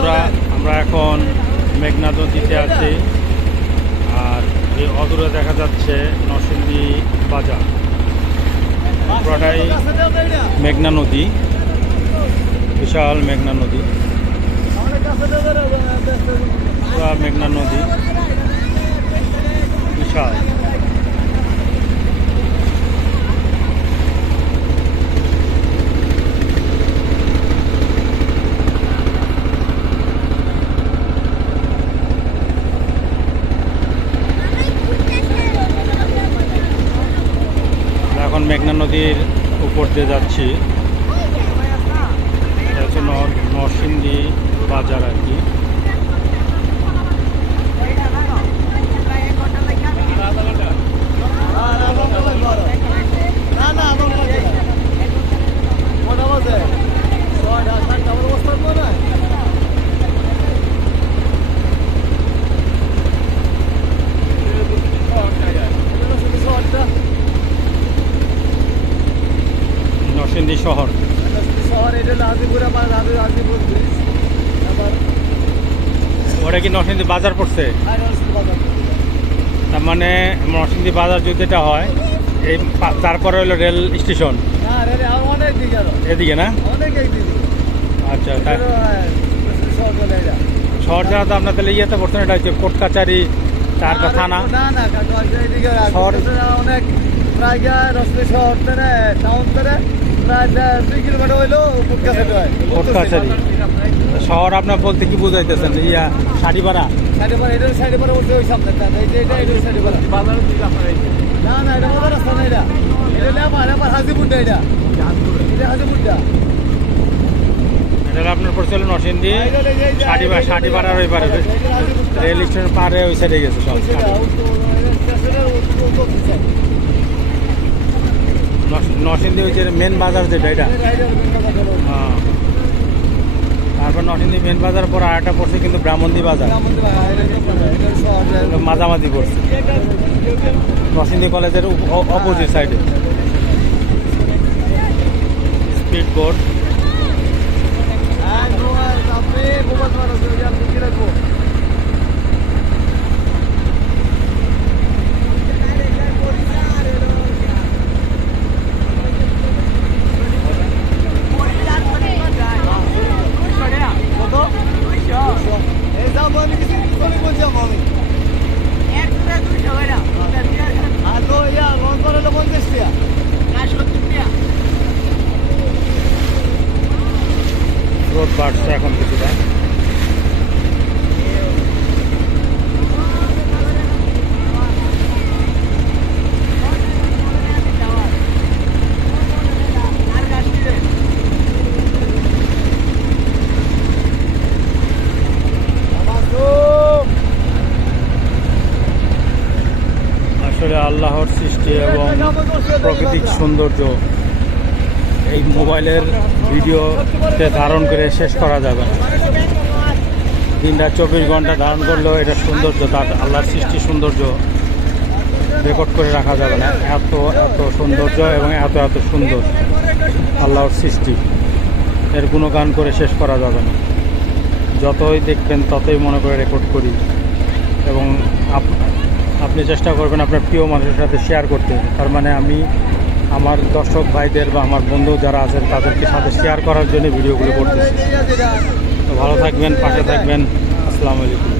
বন্ধুরা, আমরা এখন মেঘনা নদীতে আছি। আর এই অদূরে দেখা যাচ্ছে নরসিংদী বাজার। পুরোটাই মেঘনা নদী, বিশাল মেঘনা নদী, পুরা মেঘনা নদী বিশাল। এখন মেঘনা নদীর উপর দিয়ে যাচ্ছি। এটা হচ্ছে নরসিংদী বাজার আর কি। নরসিংদী শহর, ওটা কি নরসিংদী বাজার পড়ছে? তার মানে নরসিংদী বাজার যদি এটা হয়, এই তারপরে হলো রেল স্টেশন এদিকে না? আচ্ছা, শহর ছাড়া তো আপনার তাহলে ইয়েতে পড়ছেন, এটা হচ্ছে কোর্ট কাছারি, চারটা থানা শহর। অনেক প্রায় শহর টাউন প্রায় 2 কিলোমিটার হইলো কোর্ট কাছারি শহর। আপনার বলতে কি বুঝাইতেছেন? ইয়া শাড়িপাড়া, এটার শাড়িপাড়া বলতে ওই সামনে না না, এটা মজার রাস্তা না, এটা আমার হাজিপুরটা, এটা হাজিপুরটা। এটা আপনার পড়ছে হলো নরসিংদী শাড়িপাড়ার ওই পারে, রেল স্টেশন পারে ওই সাইডে গেছে সব। নরসিংদী ওই যে মেন বাজার যেটা, এটা হ্যাঁ। তারপর নরসিংদী মেন বাজার পর আরেকটা পড়ছে কিন্তু ব্রাহ্মণদী বাজার, মাঝামাঝি পড়ছে নরসিংদী কলেজের অপোজিট সাইডে। স্পিড বোট, রোড বাড়ছে এখন কিছুটা। আসলে আল্লাহর সৃষ্টি এবং প্রাকৃতিক সৌন্দর্য এই মোবাইলের ভিডিওতে ধারণ করে শেষ করা যাবে না। দিনটা 24 ঘন্টা ধারণ করলেও এটা সৌন্দর্য, তার আল্লাহর সৃষ্টি সৌন্দর্য রেকর্ড করে রাখা যাবে না। এত এত সৌন্দর্য এবং এত এত সুন্দর আল্লাহর সৃষ্টি, এর গুণগান করে শেষ করা যাবে না। যতই দেখবেন ততই মনে করে রেকর্ড করি, এবং আপনি চেষ্টা করবেন আপনার প্রিয় মানুষের সাথে শেয়ার করতে। তার মানে আমি আমার দর্শক ভাইদের বা আমার বন্ধু যারা আছেন তাদেরকে সাথে শেয়ার করার জন্য ভিডিওগুলো করতেছি। তো ভালো থাকবেন, পাশে থাকবেন। আসসালামু আলাইকুম।